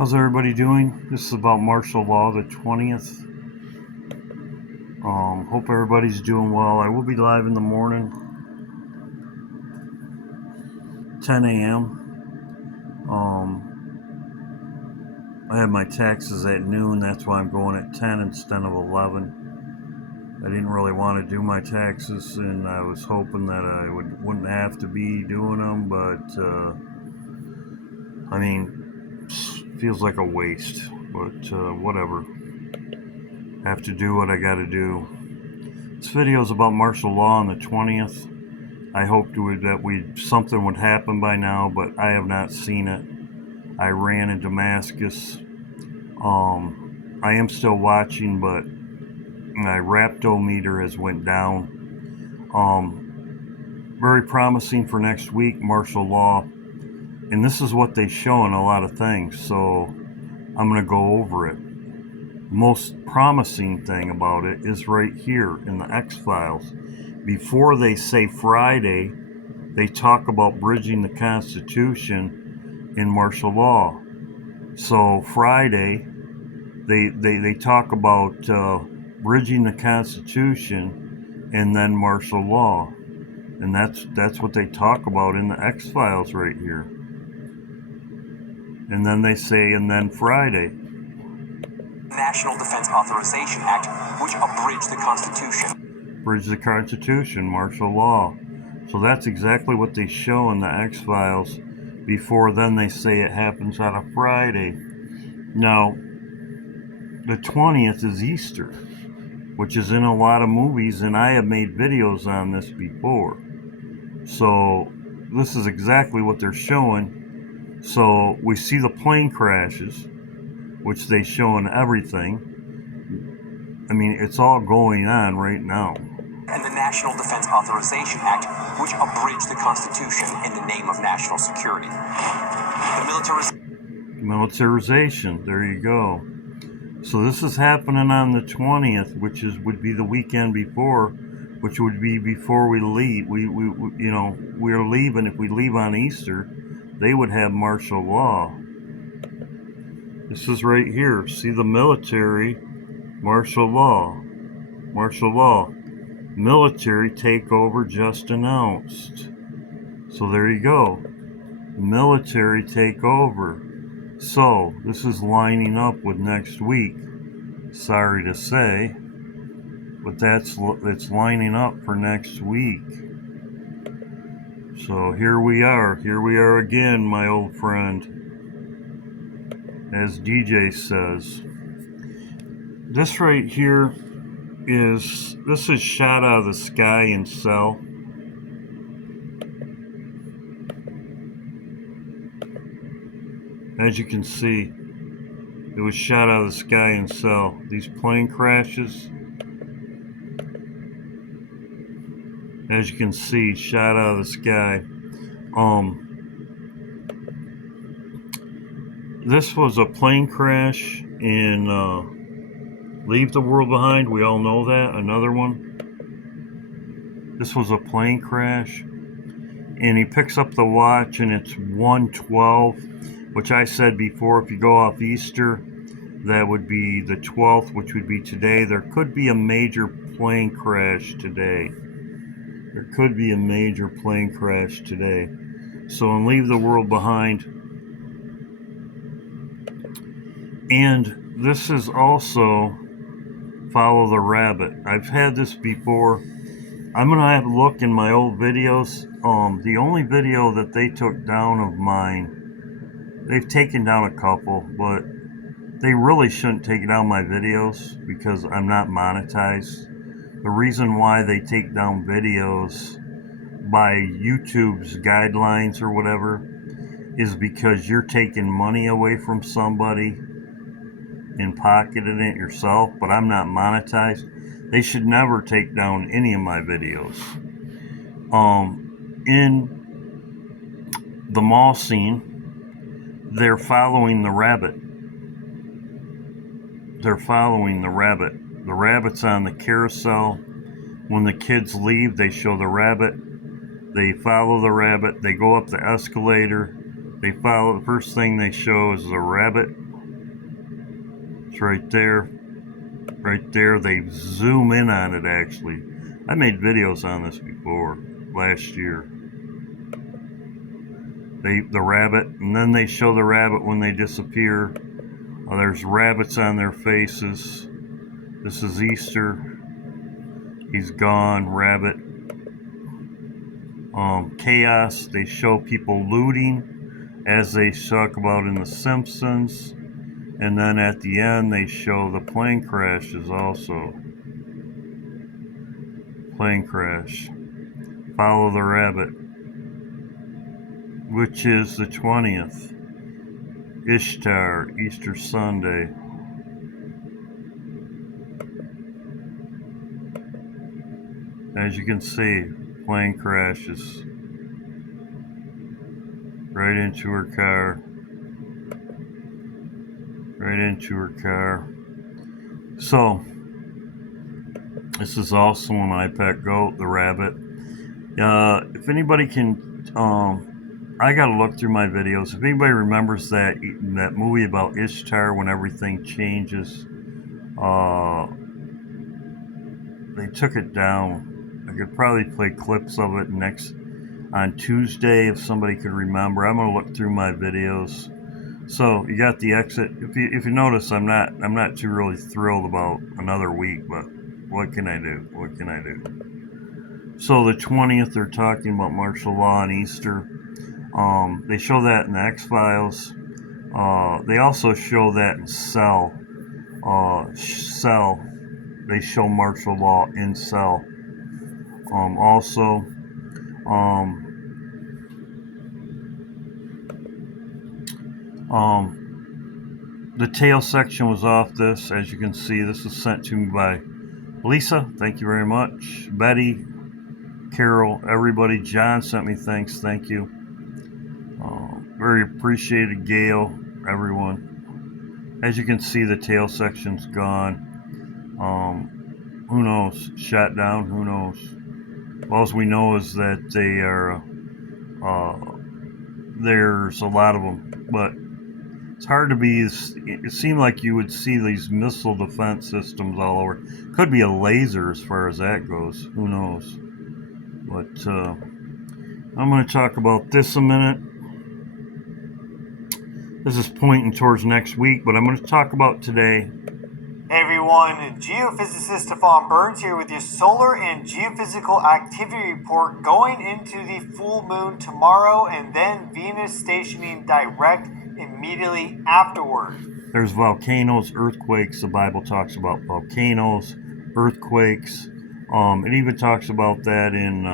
How's everybody doing? This is about martial law, the 20th. Hope everybody's doing well. I will be live in the morning, 10 a.m. I have my taxes at noon. That's why I'm going at 10 instead of 11. I didn't really want to do my taxes, and I was hoping that I wouldn't have to be doing them, but I mean, feels like a waste, but whatever. Have to do what I gotta do. This video is about martial law on the 20th. I hoped that something would happen by now, but I have not seen it. I ran in Damascus. I am still watching, but my rhabdometer has went down. Very promising for next week, martial law. And this is what they show in a lot of things, so I'm going to go over it. Most promising thing about it is right here in the X-Files. Before they say Friday, they talk about bridging the Constitution in martial law. So Friday, they talk about bridging the Constitution and then martial law. And that's what they talk about in the X-Files right here. And then they say, and then Friday. National Defense Authorization Act, which abridged the Constitution. Bridge the Constitution, martial law. So that's exactly what they show in the X-Files. Before then they say it happens on a Friday. Now, the 20th is Easter, which is in a lot of movies, and I have made videos on this before. So this is exactly what they're showing. So we see the plane crashes, which they show in everything. I mean, it's all going on right now. And the National Defense Authorization Act, which abridged the Constitution in the name of national security. The militarization, there you go. So this is happening on the 20th, which would be the weekend before, which would be before we leave. We're leaving. If we leave on Easter, they would have martial law. This is right here. See the military, martial law. Martial law. Military takeover just announced. So there you go. Military takeover. So this is lining up with next week. Sorry to say, but it's lining up for next week. So here we are again, my old friend, as DJ says. This right here is shot out of the sky in Cell. As you can see, it was shot out of the sky in Cell. These plane crashes, as you can see, shot out of the sky. This was a plane crash in Leave the World Behind. We all know that. Another one. This was a plane crash. And he picks up the watch and it's 1:12, which I said before, if you go off Easter, that would be the 12th, which would be today. There could be a major plane crash today. There could be a major plane crash today. So in Leave the World Behind. And this is also Follow the Rabbit. I've had this before. I'm going to have a look in my old videos. The only video that they took down of mine, they've taken down a couple, but they really shouldn't take down my videos because I'm not monetized. The reason why they take down videos by YouTube's guidelines or whatever is because you're taking money away from somebody and pocketing it yourself, but I'm not monetized. They should never take down any of my videos. In the mall scene, they're following the rabbit. They're following the rabbit. The rabbit's on the carousel. When the kids leave, they show the rabbit. They follow the rabbit. They go up the escalator. They follow. The first thing they show is the rabbit It's right there. Right there. They zoom in on it, actually. I made videos on this before, last year. The rabbit, and then they show the rabbit when they disappear. There's rabbits on their faces. This is Easter. He's gone, rabbit. Chaos, they show people looting, as they talk about in The Simpsons. And then at the end, they show the plane crashes also. Plane crash. Follow the rabbit, which is the 20th. Ishtar, Easter Sunday. As you can see, plane crashes right into her car. Right into her car. So, this is also an iPad goat, the rabbit. If anybody can, I gotta look through my videos. If anybody remembers that movie about Ishtar when everything changes, they took it down. I could probably play clips of it on Tuesday if somebody could remember. I'm gonna look through my videos. So you got the exit. If you notice, I'm not too really thrilled about another week, but what can I do? What can I do? So the 20th, they're talking about martial law and Easter. They show that in the X-Files. They also show that in Cell. Cell. They show martial law in Cell. Also, the tail section was off this. As you can see, this was sent to me by Lisa. Thank you very much. Betty, Carol, everybody. John sent me thanks. Thank you. Very appreciated. Gail, everyone. As you can see, the tail section's gone. Who knows? Shot down. Who knows? All we know is that they are. There's a lot of them, but it's hard to be. It seemed like you would see these missile defense systems all over. Could be a laser as far as that goes. Who knows? But I'm going to talk about this a minute. This is pointing towards next week, but I'm going to talk about today. Hey everyone, geophysicist Stefan Burns here with your solar and geophysical activity report going into the full moon tomorrow and then Venus stationing direct immediately afterward. There's volcanoes, earthquakes. The Bible talks about volcanoes, earthquakes. It even talks about that in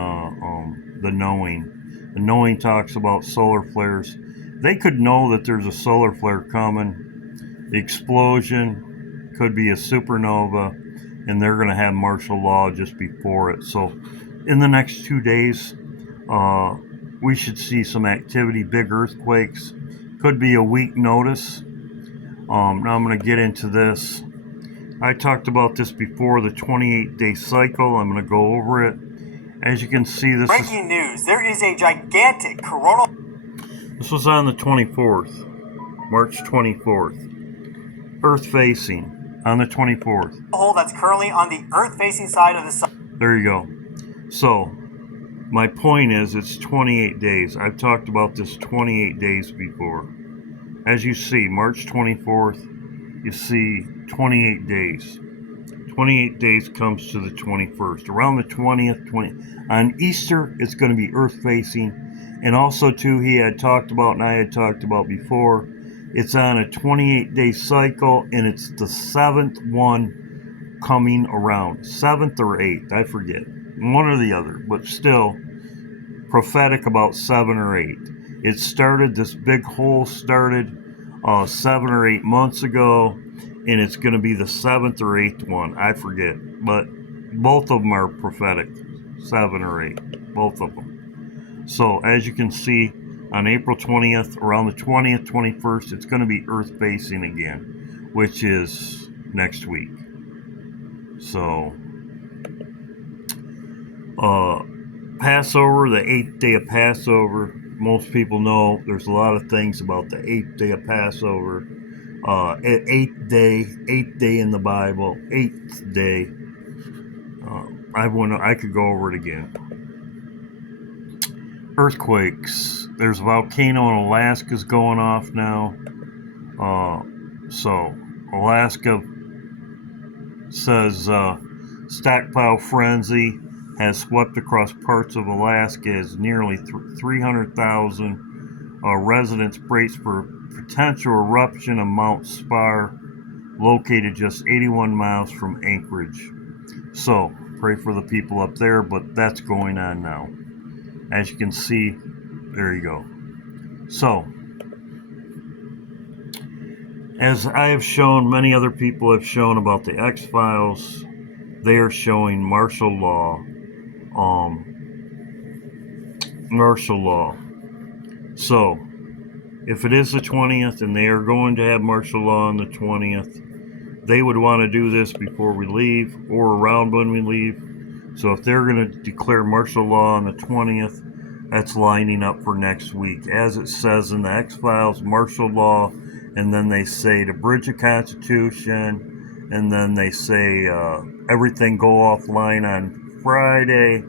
the Knowing. The Knowing talks about solar flares. They could know that there's a solar flare coming. The explosion could be a supernova, and they're going to have martial law just before it. So in the next 2 days, we should see some activity, big earthquakes. Could be a week notice. Now I'm going to get into this. I talked about this before, the 28-day cycle. I'm going to go over it. As you can see, Breaking news, there is a gigantic coronal... This was on the 24th, March 24th. Earth-facing on the 24th. hole that's currently on the Earth-facing side of the sun. There you go. So, my point is, it's 28 days. I've talked about this 28 days before. As you see, March 24th, you see 28 days. 28 days comes to the 21st. Around the 20th, on Easter, it's going to be Earth-facing. And also, too, he had talked about, and I had talked about before, it's on a 28-day cycle, and it's the 7th one coming around. 7th or 8th, I forget. One or the other, but still prophetic about 7 or 8. It started, this big hole started 7 or 8 months ago, and it's going to be the 7th or 8th one. I forget, but both of them are prophetic, 7 or 8, both of them. So as you can see, on April 20th, around the 20th, 21st, it's going to be Earth-facing again, which is next week. So, Passover, the 8th day of Passover, most people know there's a lot of things about the 8th day of Passover. eighth day in the Bible, eighth day. I could go over it again. Earthquakes. There's a volcano in Alaska's going off now. So Alaska says stockpile frenzy has swept across parts of Alaska as nearly 300,000 residents brace for potential eruption of Mount Spar, located just 81 miles from Anchorage. So pray for the people up there, but that's going on now. As you can see, there you go. So, as I have shown, many other people have shown about the X-Files, they are showing martial law. Martial law. So, if it is the 20th and they are going to have martial law on the 20th, they would want to do this before we leave or around when we leave. So if they're going to declare martial law on the 20th, that's lining up for next week. As it says in the X-Files, martial law, and then they say to bridge the Constitution, and then they say everything go offline on Friday.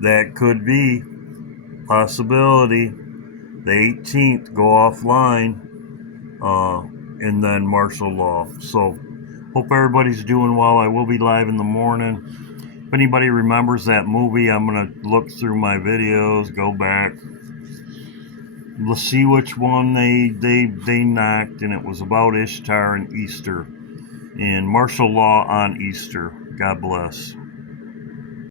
That could be possibility. The 18th go offline, and then martial law. So hope everybody's doing well. I will be live in the morning. If anybody remembers that movie, I'm going to look through my videos, go back. Let's see which one they knocked, and it was about Ishtar and Easter. And martial law on Easter. God bless.